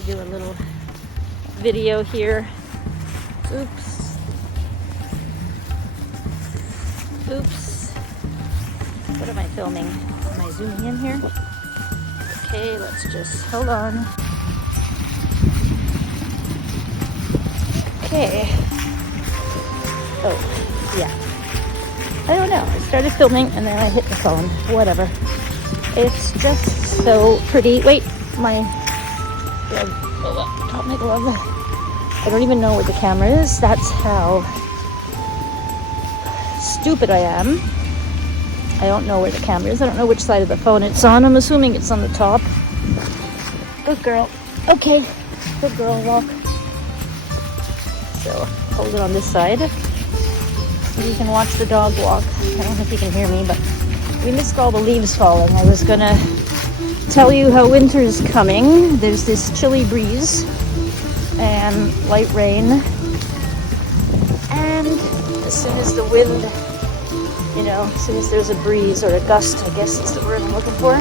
to do a little video here. Oops. Oops. What am I filming? Am I zooming in here? Okay, let's just hold on. Okay. Oh, yeah. I don't know. I started filming and then I hit the phone. Whatever. It's just so pretty. Wait, my glove. Oh, drop my glove. I don't even know where the camera is. That's how stupid I am. I don't know where the camera is. I don't know which side of the phone it's on. I'm assuming it's on the top. Good girl. Okay. Good girl, walk. So, hold it on this side. So you can watch the dog walk. I don't know if you can hear me, but we missed all the leaves falling. I was gonna tell you how winter is coming. There's this chilly breeze and light rain. And as soon as the wind, as soon as there's a breeze or a gust, I guess is the word I'm looking for.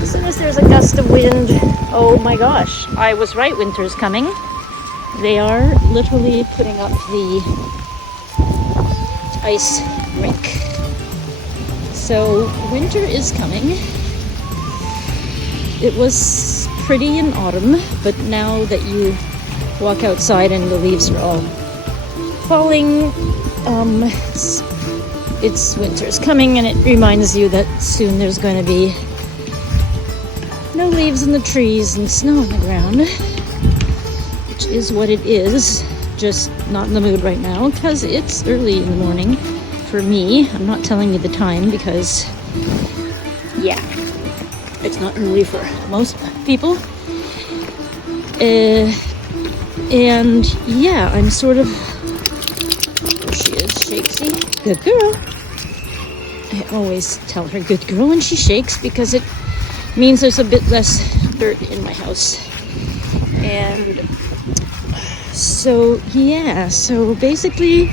As soon as there's a gust of wind, oh my gosh, I was right, winter's coming. They are literally putting up the ice rink. So winter is coming. It was pretty in autumn, but now that you walk outside and the leaves are all falling, it's winter's coming, and it reminds you that soon there's going to be no leaves in the trees and snow on the ground, which is what it is. Just not in the mood right now because it's early in the morning for me. I'm not telling you the time because, yeah, it's not early for most people. And yeah, I'm sort of, there she is, Shakesy. Good girl. I always tell her good girl when she shakes because it means there's a bit less dirt in my house. And so yeah, so basically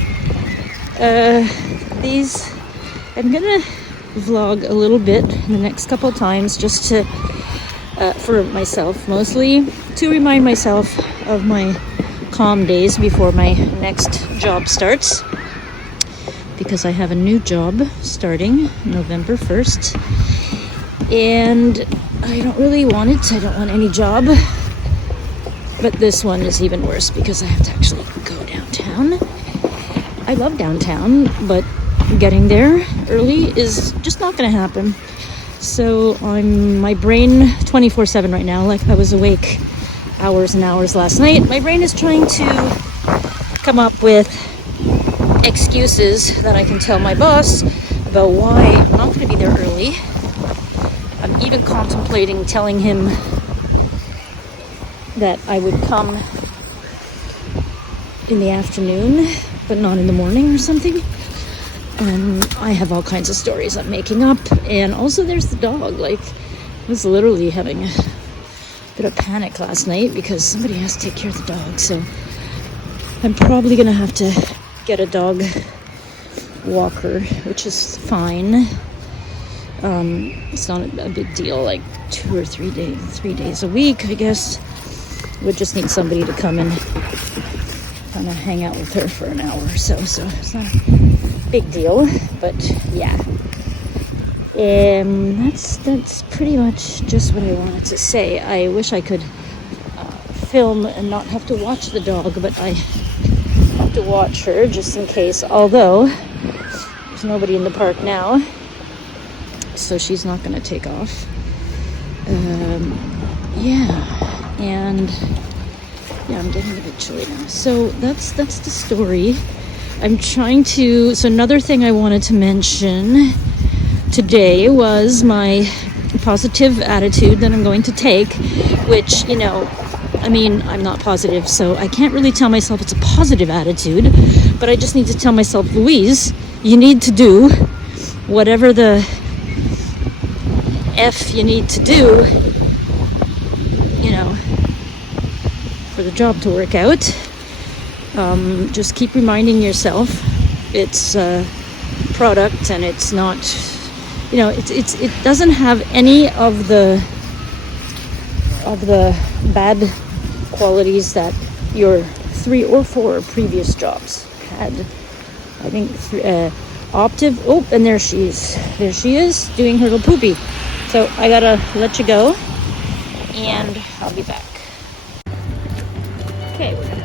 I'm gonna vlog a little bit in the next couple of times just to for myself, mostly to remind myself of my calm days before my next job starts, because I have a new job starting November 1st and I don't really want it. I don't want any job. But this one is even worse because I have to actually go downtown. I love downtown, but getting there early is just not going to happen. So my brain 24/7 right now, like I was awake hours and hours last night. My brain is trying to come up with excuses that I can tell my boss about why I'm not going to be there early. I'm even contemplating telling him that I would come in the afternoon, but not in the morning or something. I have all kinds of stories I'm making up. And also there's the dog. Like, I was literally having a bit of panic last night because somebody has to take care of the dog. So I'm probably going to have to get a dog walker, which is fine. It's not a big deal, like 2 or 3 days a week, I guess. Would just need somebody to come and kind of hang out with her for an hour or so. So it's not a big deal, but yeah. That's pretty much just what I wanted to say. I wish I could film and not have to watch the dog, but I have to watch her just in case. Although there's nobody in the park now, so she's not going to take off. And yeah, I'm getting a bit chilly now. So that's the story. I'm trying to. So another thing I wanted to mention today was my positive attitude that I'm going to take, which, I'm not positive, so I can't really tell myself it's a positive attitude, but I just need to tell myself, Louise, you need to do whatever the F you need to do, for the job to work out. Just keep reminding yourself it's a product and it's not, it doesn't have any of the of the bad qualities that your 3 or 4 previous jobs had. I think Optive. Oh, and there she is. There she is doing her little poopy. So I gotta let you go, and I'll be back. Okay, we're gonna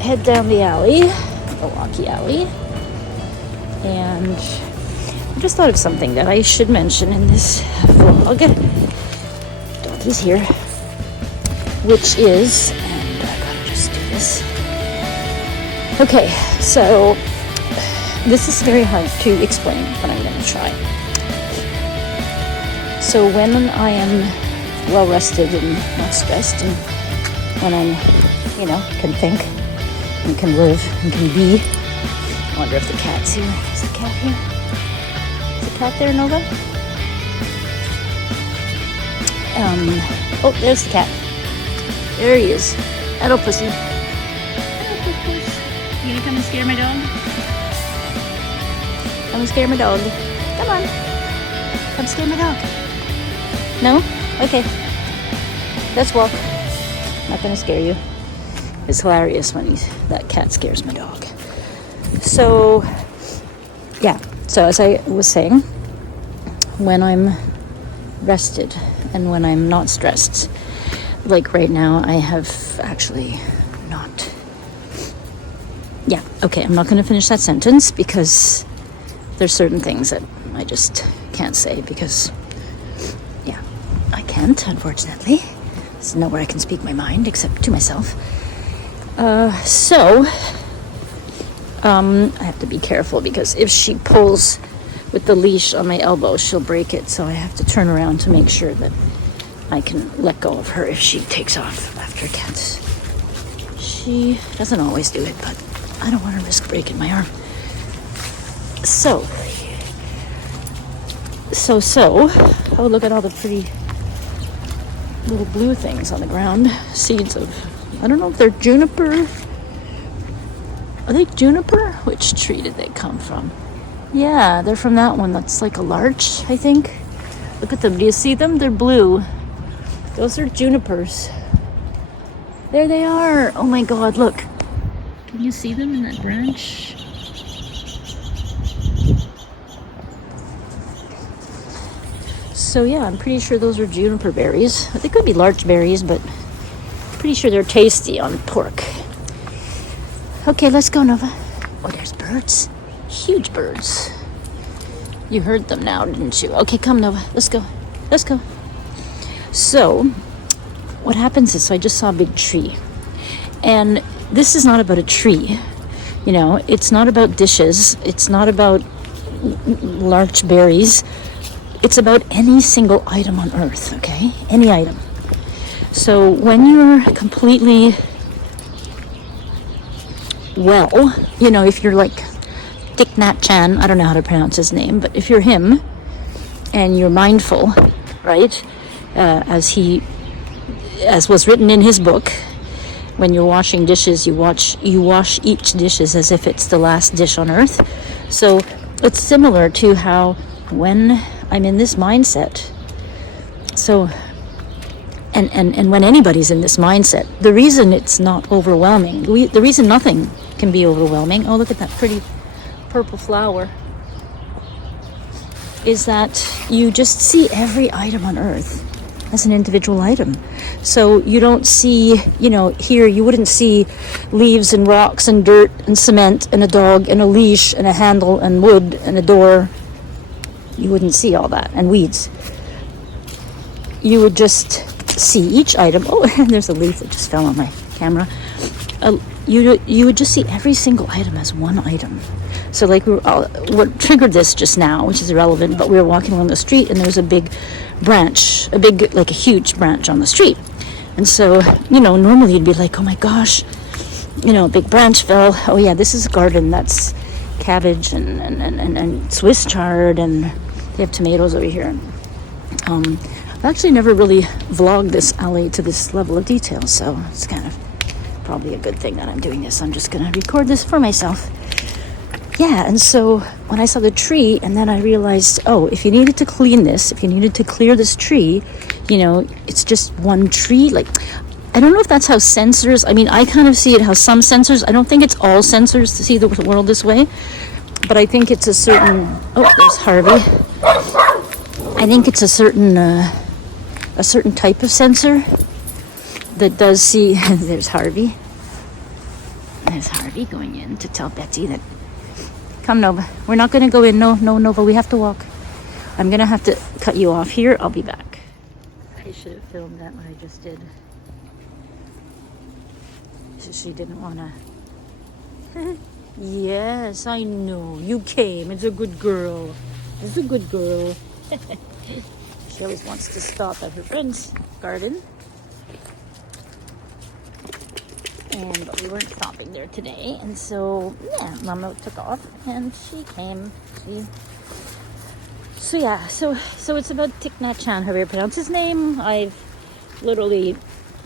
head down the alley, the walkie alley, and I just thought of something that I should mention in this vlog. Doggy's here, which is, and I gotta just do this. Okay, so this is very hard to explain, but I'm gonna try. So when I am well rested and not stressed, and when I'm, can think and can live and can be. I wonder if the cat's here. Is the cat here? Is the cat there, Nova? Oh, there's the cat. There he is. Hello, pussy. Hello, pussy. You gonna come and scare my dog? Come and scare my dog. Come on. Come scare my dog. No? Okay. Let's walk. Not gonna scare you. It's hilarious when that cat scares my dog. So, yeah. So as I was saying, when I'm rested and when I'm not stressed, like right now, I have actually not. Yeah. Okay. I'm not gonna finish that sentence because there's certain things that I just can't say because, yeah, I can't, unfortunately. There's nowhere I can speak my mind except to myself. So I have to be careful because if she pulls with the leash on my elbow, she'll break it. So I have to turn around to make sure that I can let go of her if she takes off after cats. She doesn't always do it, but I don't want to risk breaking my arm. So, oh, look at all the pretty little blue things on the ground. Seeds of, I don't know if they're juniper. Are they juniper? Which tree did they come from? Yeah, they're from that one. That's like a larch, I think. Look at them. Do you see them? They're blue. Those are junipers. There they are. Oh my God, look. Can you see them in that branch? So yeah, I'm pretty sure those are juniper berries. They could be larch berries, but pretty sure they're tasty on pork. Okay, let's go, Nova. Oh, there's birds. Huge birds. You heard them now, didn't you? Okay, come, Nova. Let's go. Let's go. So, what happens is, I just saw a big tree. And this is not about a tree. It's not about dishes. It's not about larch berries. It's about any single item on earth, okay? Any item. So when you're completely well, if you're like Thich Nhat Hanh, I don't know how to pronounce his name, but if you're him and you're mindful, right, as was written in his book, when you're washing dishes, you wash each dish as if it's the last dish on earth. So it's similar to how when I'm in this mindset, so and when anybody's in this mindset, the reason it's not overwhelming, the reason nothing can be overwhelming, oh, look at that pretty purple flower, is that you just see every item on earth as an individual item. So you don't see, here you wouldn't see leaves and rocks and dirt and cement and a dog and a leash and a handle and wood and a door. You wouldn't see all that, and weeds. You would just see each item. Oh, and there's a leaf that just fell on my camera. You would just see every single item as one item. So like what triggered this just now, which is irrelevant, but we were walking along the street and there was a big branch, like a huge branch on the street. And so, normally you'd be like, oh my gosh, a big branch fell. Oh yeah, this is a garden. That's cabbage and Swiss chard, and they have tomatoes over here. I've actually never really vlogged this alley to this level of detail, so it's kind of probably a good thing that I'm doing this. I'm just going to record this for myself. Yeah, and so when I saw the tree, and then I realized, oh, if you needed to clean this, if you needed to clear this tree, it's just one tree. Like, I don't know if that's how sensors, I mean, I kind of see it how some sensors, I don't think it's all sensors to see the world this way, but I think it's a certain, oh, there's Harvey. I think it's a certain type of sensor that does see, there's Harvey. There's Harvey going in to tell Betsy that, come Nova, we're not going to go in, no Nova, we have to walk. I'm going to have to cut you off here, I'll be back. I should have filmed that, what I just did. She didn't want to. Yes, I know, you came, it's a good girl. It's a good girl. She always wants to stop at her friend's garden. But we weren't stopping there today, and so yeah, Mama took off and she came. So it's about Thich Nhat Hanh, however you pronounce his name. I've literally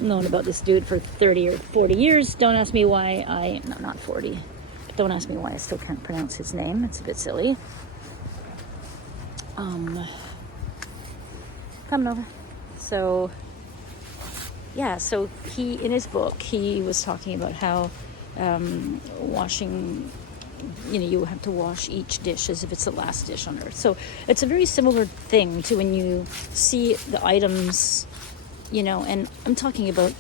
known about this dude for 30 or 40 years. Don't ask me why not 40. Don't ask me why I still can't pronounce his name. It's a bit silly. Come over. So yeah, so he, in his book, he was talking about how washing, you have to wash each dish as if it's the last dish on earth. So it's a very similar thing to when you see the items, and I'm talking about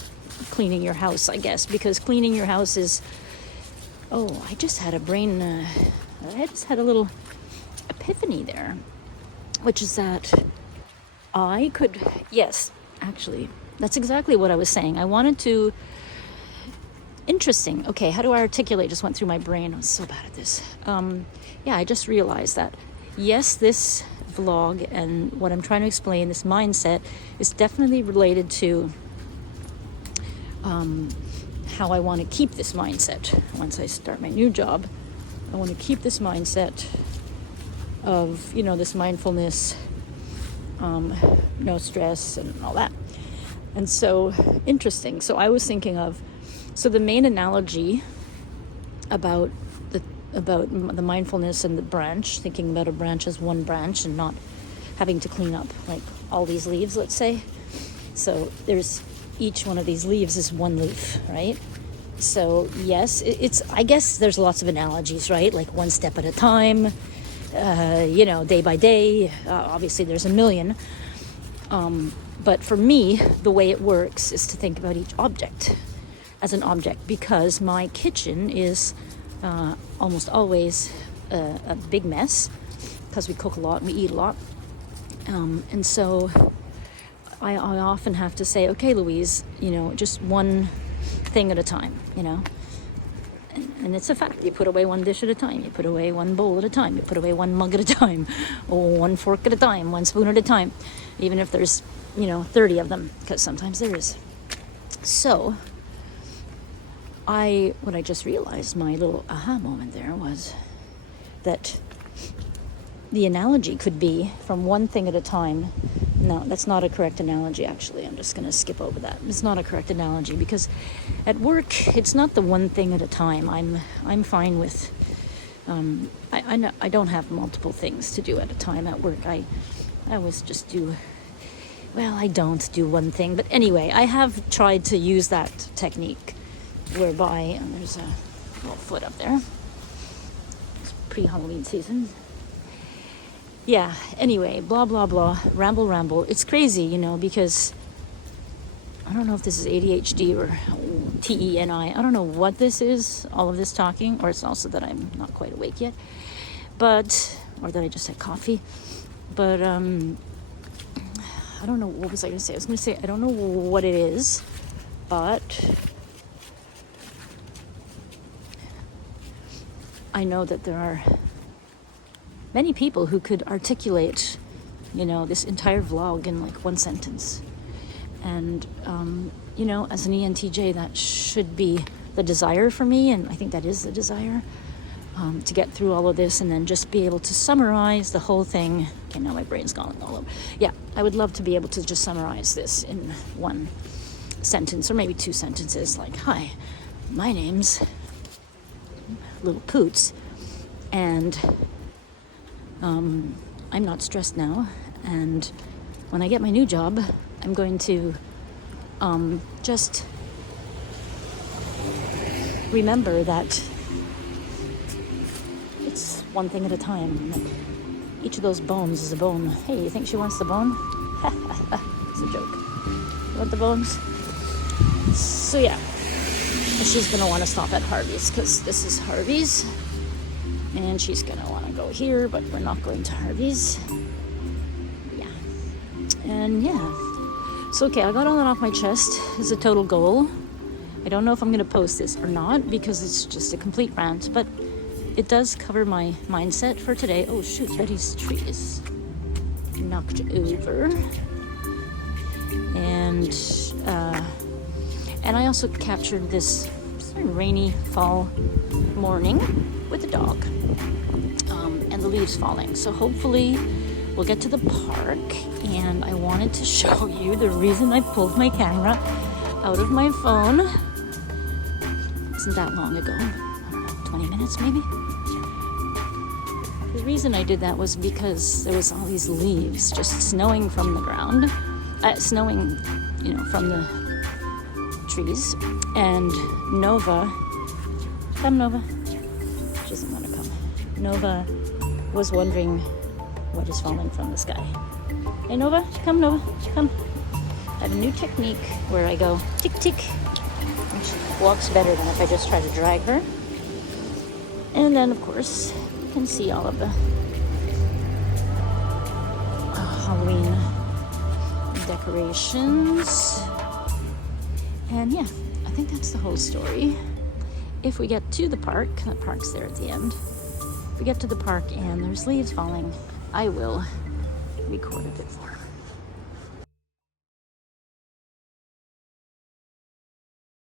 cleaning your house, I guess, because cleaning your house is, I just had I just had a little epiphany there, which is that yes, actually, that's exactly what I was saying. I wanted to, interesting. Okay, how do I articulate? Just went through my brain. I'm so bad at this. I just realized that, yes, this vlog and what I'm trying to explain, this mindset, is definitely related to how I want to keep this mindset. Once I start my new job, I want to keep this mindset of, this mindfulness, no stress and all that. And so, interesting. So I was thinking of, the main analogy about the mindfulness and the branch, thinking about a branch as one branch and not having to clean up like all these leaves, let's say. So there's, each one of these leaves is one leaf, right? So yes, I guess there's lots of analogies, right? Like one step at a time, day by day. Obviously there's a million. But for me, the way it works is to think about each object as an object, because my kitchen is almost always a big mess, because we cook a lot and we eat a lot. And so I often have to say, okay, Louise, just one thing at a time, And it's a fact. You put away one dish at a time. You put away one bowl at a time. You put away one mug at a time. Or one fork at a time. One spoon at a time. Even if there's, 30 of them. Because sometimes there is. So, what I just realized, my little aha moment there, was that the analogy could be from one thing at a time. No, that's not a correct analogy, actually. I'm just going to skip over that. It's not a correct analogy, because at work, it's not the one thing at a time. I'm fine with, I don't have multiple things to do at a time at work. I always just do, I don't do one thing. But anyway, I have tried to use that technique whereby, and there's a little foot up there. It's pre-Halloween season. Yeah, anyway, blah, blah, blah, ramble. It's crazy, because I don't know if this is ADHD or TENI. I don't know what this is, all of this talking, or it's also that I'm not quite awake yet, or that I just had coffee. But I don't know, what was I going to say? I was going to say, I don't know what it is, but I know that there are many people who could articulate, this entire vlog in like one sentence. And, as an ENTJ, that should be the desire for me. And I think that is the desire, to get through all of this and then just be able to summarize the whole thing. Okay, now my brain's gone all over. Yeah, I would love to be able to just summarize this in one sentence, or maybe two sentences, like, hi, my name's Little Poots, and I'm not stressed now, and when I get my new job, I'm going to just remember that it's one thing at a time. Each of those bones is a bone. Hey, you think she wants the bone? It's a joke. You want the bones? So yeah, she's gonna want to stop at Harvey's because this is Harvey's, and she's gonna want to go here, but we're not going to Harvey's. Yeah, and yeah. So okay, I got all that off my chest. It's a total goal. I don't know if I'm gonna post this or not because it's just a complete rant, but it does cover my mindset for today. Oh shoot, Betty's tree is knocked over. And I also captured this rainy fall morning with the dog and the leaves falling. So hopefully we'll get to the park, and I wanted to show you the reason I pulled my camera out of my phone. It wasn't that long ago, I don't know, 20 minutes maybe. The reason I did that was because there was all these leaves just snowing from the ground, snowing, from the trees. And Nova, come Nova, she doesn't want to come. Nova was wondering what is falling from the sky. Hey Nova, come Nova, come. I have a new technique where I go tick tick. She walks better than if I just try to drag her. And then of course you can see all of the Halloween decorations. And yeah, I think that's the whole story. If we get to the park park's there at the end. If we get to the park and there's leaves falling, I will record a bit more.